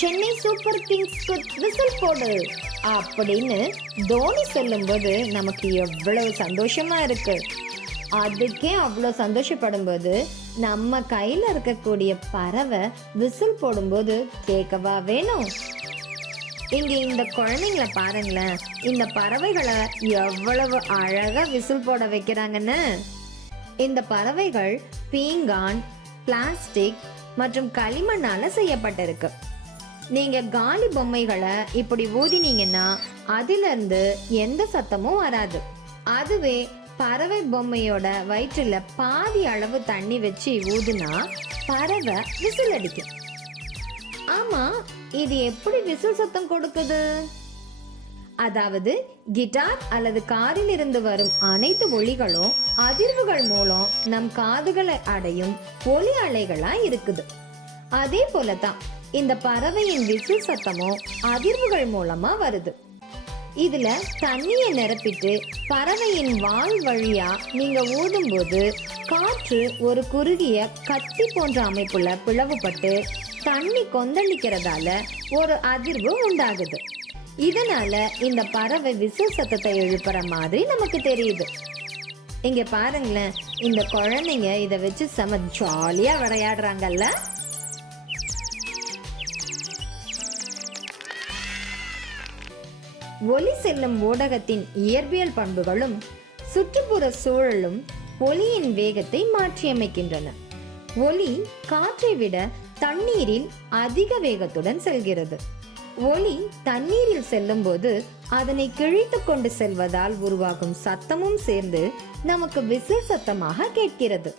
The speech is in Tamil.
சென்னை சூப்பர் கிங்ஸ்க்கு விசில் போடு அப்படின்னு தோனி சொல்லும்போது நமக்கு எவ்வளவு சந்தோஷமா இருக்கு. அதுக்கே அவ்வளோ சந்தோஷப்படும்போது நம்ம கையில் இருக்கக்கூடிய பறவை விசில் போடும்போது கேட்கவா வேணும்? இங்க இந்த குழந்தைங்களை பாருங்களேன், இந்த பறவைகளை எவ்வளவு அழகா விசில் போட வைக்கிறாங்கன்னு. இந்த பறவைகள் பீங்கான், பிளாஸ்டிக் மற்றும் களிமண்ணால செய்யப்பட்டிருக்கு. நீங்க காலி பொம்மைகளை இப்படி ஊதினீங்கன்னா அதிலிருந்து எந்த சத்தமும் வராது. அதுவே பறவை பொம்மையோட வயிற்றுல பாதி அளவு தண்ணி வச்சு ஊதுனா பறவை விசில் அடிக்கும். ஆமா, இது எப்படி விசில் சத்தம் கொடுக்குது? அதாவது கிட்டார் அல்லது காரில் இருந்து வரும் அனைத்து ஒலிகளும் அதிர்வுகள் மூலம் நம் காதுகளை அடையும் ஒலி அலைகளா இருக்குது. அதே போலதான் இந்த பறவையின் விசில் சத்தமும் அதிர்வுகள் மூலமா வருது. இதுல தண்ணியை நிரப்பிட்டு பறவையின் வால் வழியா நீங்க ஊதும் போது காற்று ஒரு குறுகிய கத்தி போன்ற அமைப்புல பிளவுபட்டு தண்ணி கொந்தளிக்கிறதால ஒரு அதிர்வு உண்டாகுது. இதனால இந்த பறவை விசில் சத்தத்தை எழுப்புற மாதிரி நமக்கு தெரியுது. இங்க பாருங்களேன், இந்த குழந்தைங்க இதை வச்சு செம ஜாலியா விளையாடுறாங்கல்ல. ஒலி செல்லும் ஊடகத்தின் இயற்பியல் பண்புகளும் சுற்றுப்புற சூழலும் ஒலியின் வேகத்தை மாற்றியமைக்கின்றன. ஒலி காற்றை விட தண்ணீரில் அதிக வேகத்துடன் செல்கிறது. ஒலி தண்ணீரில் செல்லும் போது அதனை கிழித்து கொண்டு செல்வதால் உருவாகும் சத்தமும் சேர்ந்து நமக்கு விசில் சத்தமாக கேட்கிறது.